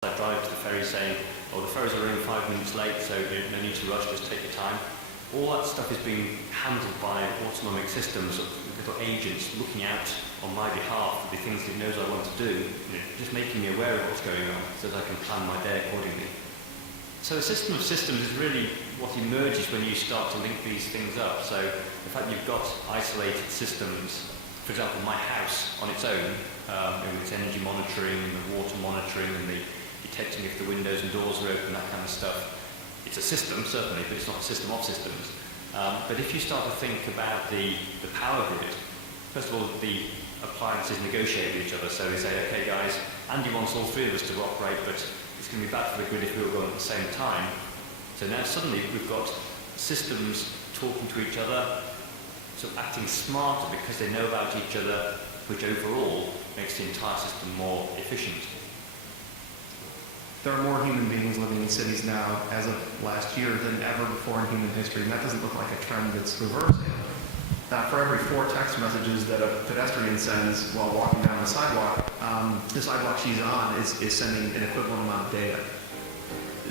I drive to the ferry saying, oh, the ferries are running 5 minutes late, so no need to rush, just take your time. All that stuff is being handled by autonomic systems of little agents looking out on my behalf for the things it knows I want to do, just making me aware of what's going on so that I can plan my day accordingly. So a system of systems is really what emerges when you start to link these things up. So the fact you've got isolated systems, for example, my house on its own, with its energy monitoring and the water monitoring and the detecting if the windows and doors are open, that kind of stuff. It's a system, certainly, but it's not a system of systems. But if you start to think about the power grid, first of all, the appliances negotiate with each other. So they say, okay, guys, Andy wants all three of us to operate, but it's going to be bad for the grid if we all go at the same time. So now suddenly we've got systems talking to each other, so acting smarter because they know about each other, which overall makes the entire system more efficient. There are more human beings living in cities now, as of last year, than ever before in human history, and that doesn't look like a trend that's reversing. For every 4 text messages that a pedestrian sends while walking down the sidewalk she's on is sending an equivalent amount of data.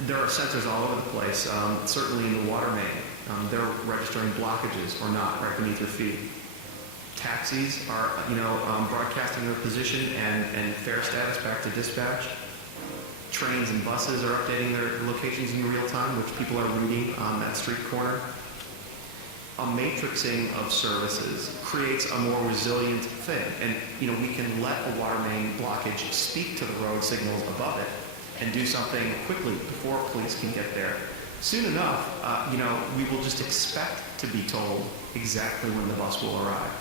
There are sensors all over the place, certainly in the water main. They're registering blockages or not right beneath your feet. Taxis are, broadcasting their position and fare status back to dispatch. Trains and buses are updating their locations in real time, which people are reading on that street corner. A matrixing of services creates a more resilient thing. And, we can let a water main blockage speak to the road signals above it and do something quickly before police can get there. Soon enough, we will just expect to be told exactly when the bus will arrive.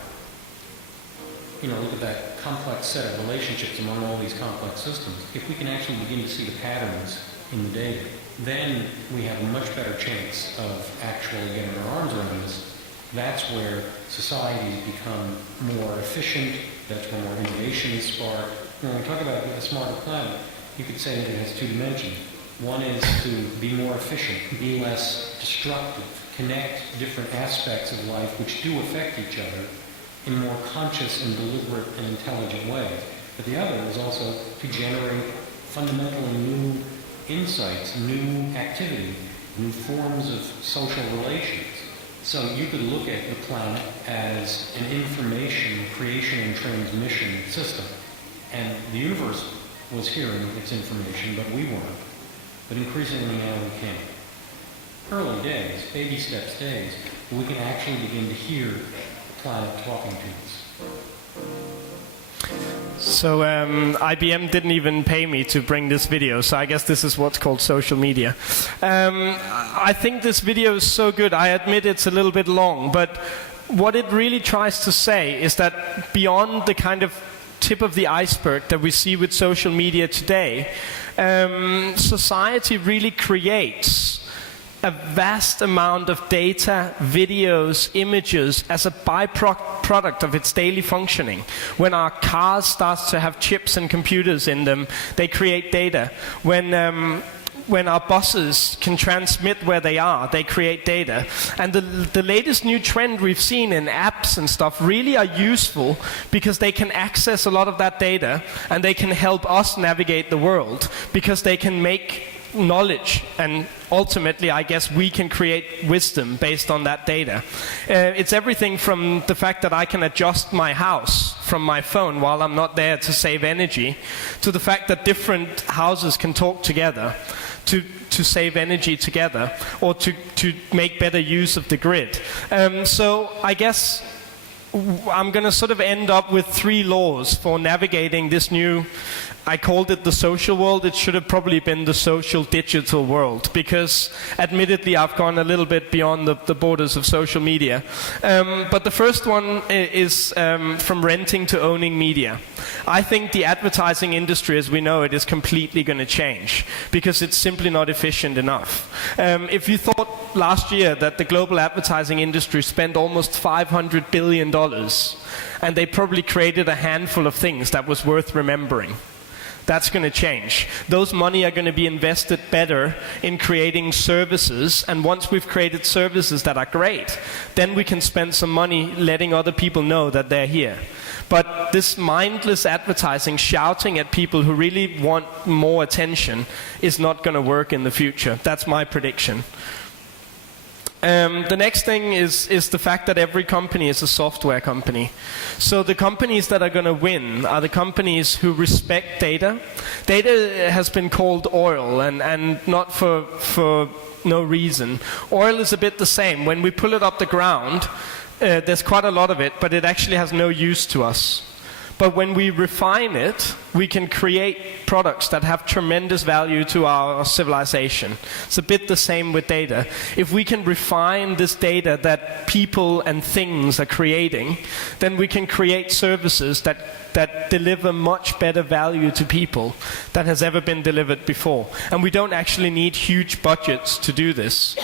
Look at that complex set of relationships among all these complex systems. If we can actually begin to see the patterns in the data, then we have a much better chance of actually getting our arms around this. That's where societies become more efficient, that's where more innovation is sparked. When we talk about a smarter planet, you could say that it has 2 dimensions. One is to be more efficient, be less destructive, connect different aspects of life which do affect each other in more conscious and deliberate and intelligent ways. But the other is also to generate fundamentally new insights, new activity, new forms of social relations. So you could look at the planet as an information creation and transmission system. And the universe was hearing its information, but we weren't. But increasingly now we can. Early days, baby steps days, we can actually begin to hear the planet talking to us. So IBM didn't even pay me to bring this video, so I guess this is what's called social media. I think this video is so good. I admit it's a little bit long, but what it really tries to say is that beyond the kind of tip of the iceberg that we see with social media today, society really creates a vast amount of data, videos, images as a byproduct of its daily functioning. When our cars start to have chips and computers in them, they create data. When our buses can transmit where they are, they create data. And the latest new trend we've seen in apps and stuff really are useful because they can access a lot of that data and they can help us navigate the world because they can make knowledge, and ultimately I guess we can create wisdom based on that data. It's everything from the fact that I can adjust my house from my phone while I'm not there to save energy, to the fact that different houses can talk together to save energy together, or to make better use of the grid. So I guess I'm going to sort of end up with 3 laws for navigating this new, I called it the social world. It should have probably been the social digital world, because admittedly I've gone a little bit beyond the borders of social media. But the first one is from renting to owning media. I think the advertising industry as we know it is completely going to change because it's simply not efficient enough. If you thought last year that the global advertising industry spent almost $500 billion and they probably created a handful of things that was worth remembering, that's going to change. Those money are going to be invested better in creating services, and once we've created services that are great, then we can spend some money letting other people know that they're here. But but this mindless advertising, shouting at people who really want more attention, is not going to work in the future. That's my prediction. The next thing is the fact that every company is a software company. So the companies that are going to win are the companies who respect data. Data has been called oil, and not for no reason. Oil is a bit the same. When we pull it up the ground, there's quite a lot of it, but it actually has no use to us. But when we refine it, we can create products that have tremendous value to our civilization. It's a bit the same with data. If we can refine this data that people and things are creating, then we can create services that deliver much better value to people than has ever been delivered before. And we don't actually need huge budgets to do this.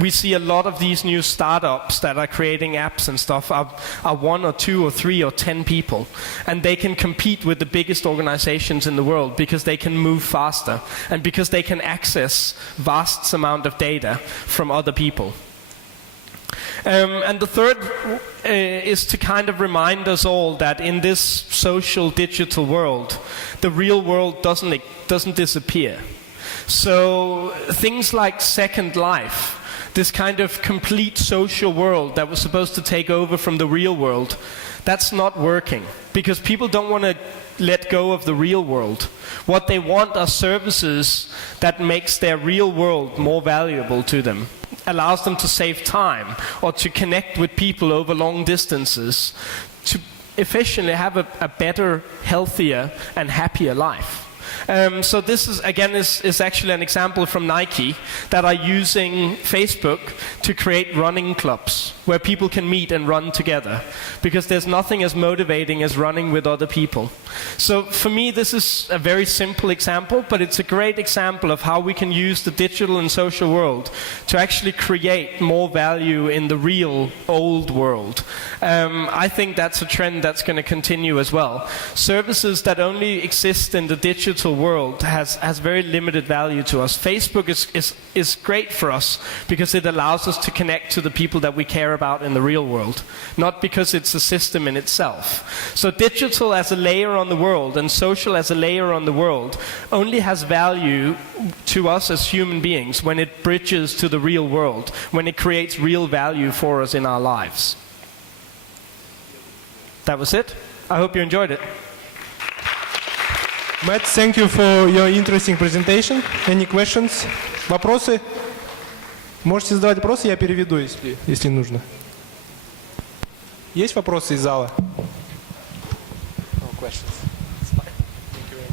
We see a lot of these new startups that are creating apps and stuff are 1 or 2 or 3 or 10 people. And they can compete with the biggest organizations in the world because they can move faster and because they can access vast amount of data from other people. And the third is to kind of remind us all that in this social digital world, the real world doesn't disappear. So things like Second Life, this kind of complete social world that was supposed to take over from the real world, that's not working because people don't want to let go of the real world. What they want are services that makes their real world more valuable to them, allows them to save time or to connect with people over long distances, to efficiently have a better, healthier and happier life. So this is actually an example from Nike that are using Facebook to create running clubs where people can meet and run together, because there's nothing as motivating as running with other people. So for me, this is a very simple example, but it's a great example of how we can use the digital and social world to actually create more value in the real old world. I think that's a trend that's going to continue as well. Services that only exist in the digital world has very limited value to us. Facebook is great for us because it allows us to connect to the people that we care about in the real world, not because it's a system in itself. So digital as a layer on the world and social as a layer on the world only has value to us as human beings when it bridges to the real world, when it creates real value for us in our lives. That was it. I hope you enjoyed it. Matt, thank you for your interesting presentation. Any questions? Вопросы? Можете задавать вопросы, я переведу, если нужно. Есть вопросы из зала? No questions. It's fine. Thank you very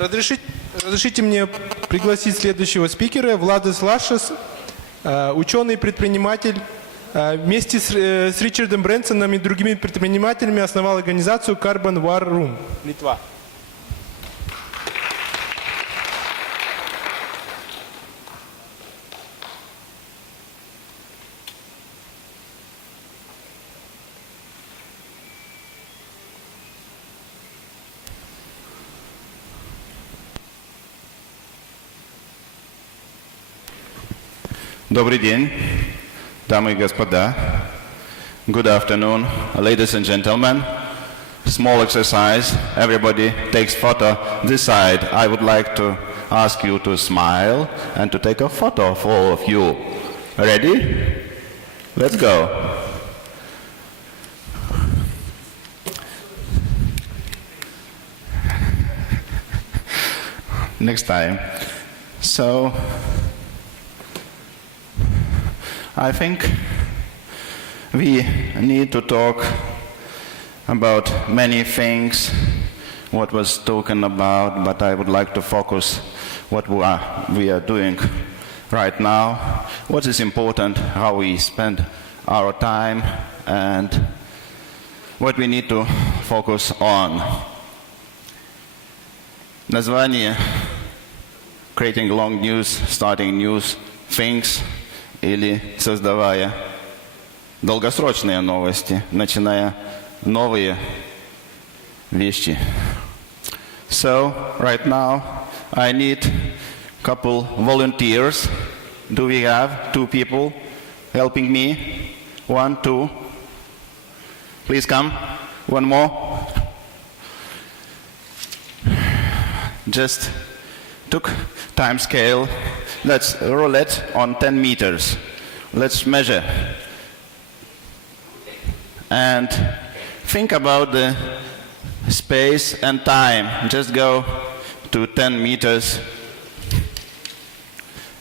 much. Разрешите мне пригласить следующего спикера, Владис Лашес, ученый-предприниматель. Вместе с Ричардом Брэнсоном и другими предпринимателями основал организацию Carbon War Room, Литва. Добрый день, дамы и господа. Good afternoon, ladies and gentlemen. Small exercise. Everybody takes photo. This side, I would like to ask you to smile and to take a photo of all of you. Ready? Let's go. Next time. So, I think we need to talk about many things, what was spoken about, but I would like to focus what we are doing right now, what is important, how we spend our time, and what we need to focus on. Название Creating Long News, Starting News Things, или создавая долгосрочные новости, начиная новые вещи. So, right now, I need a couple volunteers. Do we have 2 people helping me? 1, 2. Please come. One more. Just took time scale. Let's roulette on 10 meters. Let's measure. And think about the space and time. Just go to 10 meters.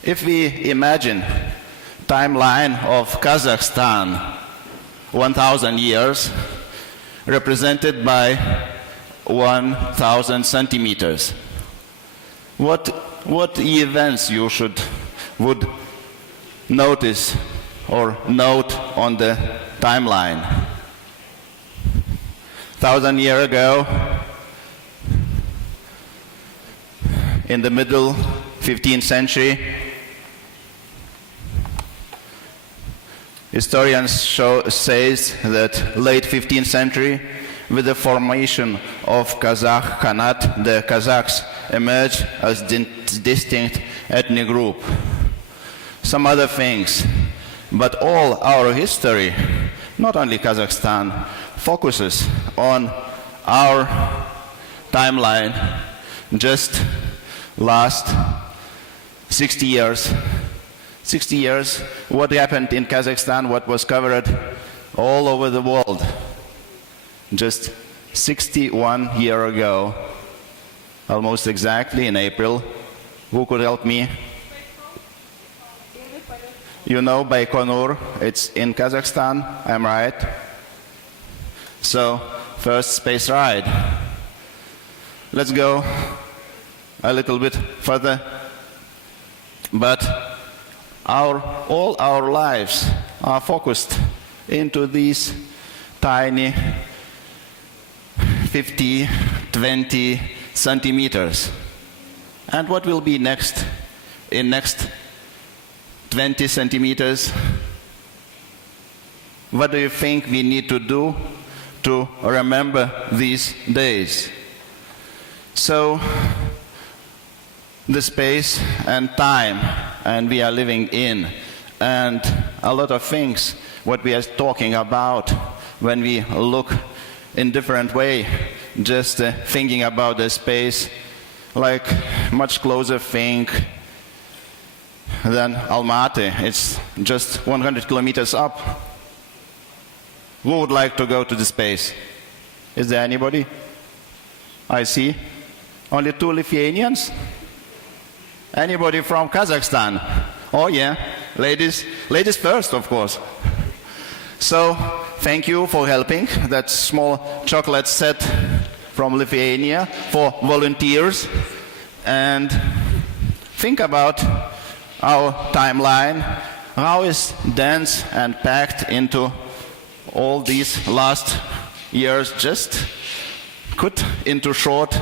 If we imagine timeline of Kazakhstan, 1,000 years, represented by 1,000 centimeters, what events you would notice or note on the timeline? 1,000 years ago, in the middle 15th century, historians says that late 15th century, with the formation of Kazakh Khanate, the Kazakhs emerged as distinct ethnic group. Some other things, but all our history, not only Kazakhstan, focuses on our timeline just last 60 years. 60 years, what happened in Kazakhstan, what was covered all over the world. Just 61 years ago, almost exactly in April. Who could help me? You know Baikonur, it's in Kazakhstan, I'm right? So, first space ride. Let's go a little bit further. But all our lives are focused into these tiny 50, 20 centimeters. And what will be next in next 20 centimeters? What do you think we need to do to remember these days? So, the space and time, and we are living in, and a lot of things, what we are talking about when we look in different way, just thinking about the space, like much closer thing than Almaty. It's just 100 kilometers up. Who would like to go to the space? Is there anybody? I see. Only 2 Lithuanians? Anybody from Kazakhstan? Oh yeah, ladies first, of course. So, thank you for helping. That small chocolate set from Lithuania for volunteers. And think about our timeline, how is dense and packed into all these last years, just put into short